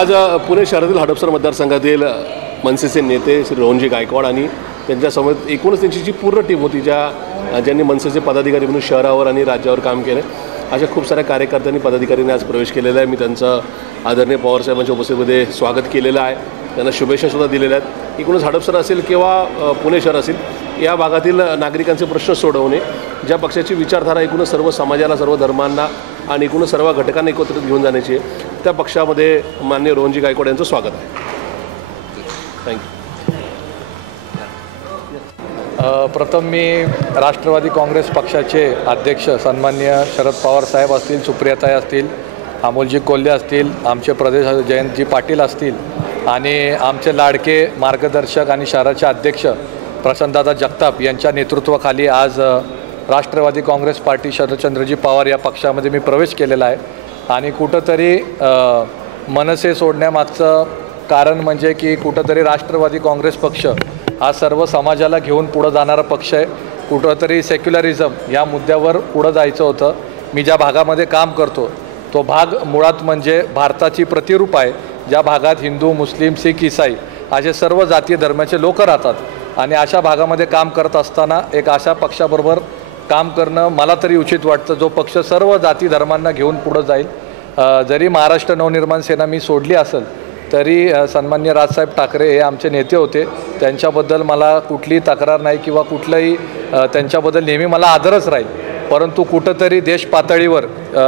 आज पुणे शहरातील हडपसर मतदारसंघातील मनसेचे नेते श्री रोहनजी गायकवाड आणि त्यांच्यासमोर एकूणच त्यांची जी पूर्ण टीम होती ज्यांनी मनसेचे पदाधिकारी म्हणून शहरावर आणि राज्यावर काम केले, अशा खूप साऱ्या कार्यकर्त्यांनी पदाधिकाऱ्यांनी आज प्रवेश केलेला आहे। मी त्यांचं आदरणीय पवारसाहेबांच्या उपस्थितीमध्ये स्वागत केलेलं आहे, त्यांना शुभेच्छासुद्धा दिलेल्या आहेत। एकूणच हडपसर असेल किंवा पुणे शहर असेल, या भागातील नागरिकांचे प्रश्न सोडवणे, ज्या पक्षाची विचारधारा एकूणच सर्व समाजाला, सर्व धर्मांना आणि एकूणच सर्व घटकांना एकत्रित घेऊन जाण्याची आहे, त्या पक्षामध्ये माननीय रोहनजी गायकवाड यांचं स्वागत आहे। थँक्यू। प्रथम मी राष्ट्रवादी काँग्रेस पक्षाचे अध्यक्ष सन्माननीय शरद पवार साहेब असतील, सुप्रियाताई असतील, अमोलजी कोल्हे असतील, आमचे प्रदेश जयंतजी पाटील असतील आणि आमचे लाडके मार्गदर्शक आणि शहराचे अध्यक्ष प्रशांतदादा जगताप यांच्या नेतृत्वाखाली आज राष्ट्रवादी काँग्रेस पार्टी शरदचंद्रजी पवार या पक्षामध्ये मी प्रवेश केलेला आहे। आणि कुठंतरी मनसे सोडण्यामागचं कारण म्हणजे की कुठंतरी राष्ट्रवादी काँग्रेस पक्ष हा सर्व समाजाला घेऊन पुढं जाणारा पक्ष आहे। कुठंतरी सेक्युलरिझम या मुद्द्यावर पुढं जायचं होतं। मी ज्या भागामध्ये काम करतो तो भाग मुळात म्हणजे भारताची प्रतिरूप आहे, ज्या भागात हिंदू, मुस्लिम, शीख, ईसाई असे सर्व जातीय धर्माचे लोक राहतात आणि अशा भागामध्ये काम करत असताना एक अशा पक्षाबरोबर काम करणं मला तरी उचित वाटतं, जो पक्ष सर्व जाती धर्मांना घेऊन पुढं जाईल। जरी महाराष्ट्र नवनिर्माण सेना मी सोडली असेल तरी सन्माननीय राजसाहेब ठाकरे हे आमचे नेते होते, त्यांच्याबद्दल मला कुठलीही तक्रार नाही किंवा कुठलंही त्यांच्याबद्दल नेहमी मला आदरच राहील। परंतु कुठंतरी देश पातळीवर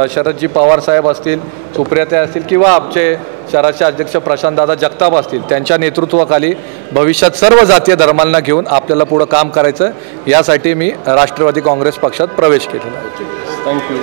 शरदजी पवार साहेब असतील, सुप्रियाताई असतील किंवा आमचे शहराचे अध्यक्ष प्रशांतदादा जगताप असतील, त्यांच्या नेतृत्वाखाली भविष्यात सर्व जातीय धर्मांना घेऊन आपल्याला पुढं काम करायचं, यासाठी मी राष्ट्रवादी काँग्रेस पक्षात प्रवेश केलेला आहे। थँक्यू।